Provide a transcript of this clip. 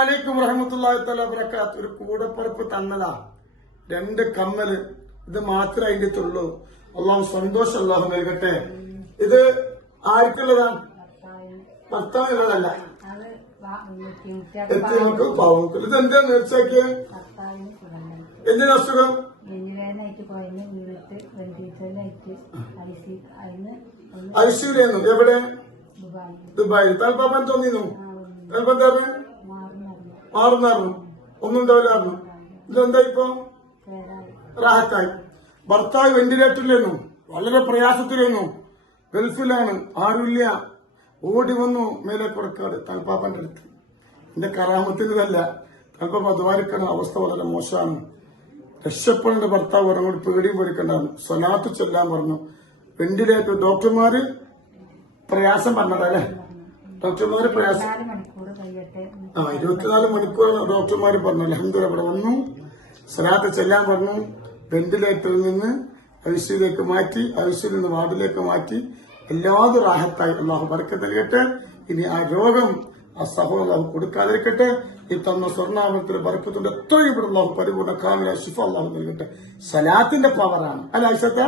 അലൈക്കും വറഹ്മത്തുള്ളാഹി തആല വബറകാത്ത്. ഒരു കൂടപ്പുറപ്പ് തന്നതാ, 2 കമ്മല്. ഇത് മാത്രമേ അതിന്റെ ഉള്ളൂ. അള്ളാഹു സന്തോഷം അള്ളാഹു നൽകട്ടെ. ഇത് ആർക്കുള്ളതാണ്? ഭർത്താവിനുള്ളതല്ല, എത്തിയവർക്ക് പാവങ്ങൾക്ക്. ഇത് എന്താ നേർച്ചയാക്കിയ? എന്തിനാ അസുഖം? ഐശ്വര്യെന്നു. എവിടെ? ദുബായിൽ. തൽപ്പാപ്പൻ തോന്നിന്നു. തൽപ്പം എന്താ മാറുന്നായിരുന്നു, ഒന്നും ഉണ്ടാവില്ലായിരുന്നു. ഇതെന്താ ഇപ്പൊ? റാഹത്തായി. ഭർത്താവ് വെന്റിലേറ്ററിലായിരുന്നു, വളരെ പ്രയാസത്തിലായിരുന്നു, ഗൾഫിലാണ്, ആരുമില്ല. ഓടി വന്നു മേലെ കൊടുക്കാട് തൽപ്പാപ്പന്റെ അടുത്ത്. എന്റെ കറാമത്തിനതല്ല, തൽപ്പാപ്പ ദ്വാരിക്കണ അവസ്ഥ വളരെ മോശമാണ്, രക്ഷപ്പെടേണ്ട ഭർത്താവ് അങ്ങോട്ട് പേടിയും പൊരിക്കണ്ടായിരുന്നു. സ്വലാത്ത് ചൊല്ലാൻ പറഞ്ഞു. വെന്റിലേറ്റർ ഡോക്ടർമാര് പ്രയാസം പറഞ്ഞതല്ലേ? ഡോക്ടർമാര് പ്രയാസം 24 മണിക്കൂർ ഡോക്ടർമാര് പറഞ്ഞു. അൽഹംദുലില്ലാ ഇവിടെ വന്നു, സ്വലാത്ത് ചെല്ലാൻ പറഞ്ഞു. വെന്റിലേറ്ററിൽ നിന്ന് ഐസിയുലേക്ക് മാറ്റി, ഐസിയിൽ നിന്ന് വാർഡിലേക്ക് മാറ്റി. എല്ലാതും റാഹത്തായി. അള്ളാഹു ബർക്കത്ത് നൽകട്ടെ. ഇനി ആ രോഗം ആ സഹോദരൻ അള്ളാഹു കൊടുക്കാതിരിക്കട്ടെ. ഈ തന്ന സ്വർണ്ണാഭരണത്തിന്റെ ബർക്കത്തിന്റെ എത്രയും ഇവിടെ അള്ളാഹു പരിപൂർണ്ണ കാമില ശിഫ അള്ളാഹു നൽകട്ടെ. സലാത്തിന്റെ പവറാണ് അല്ല ഐഷത്ത?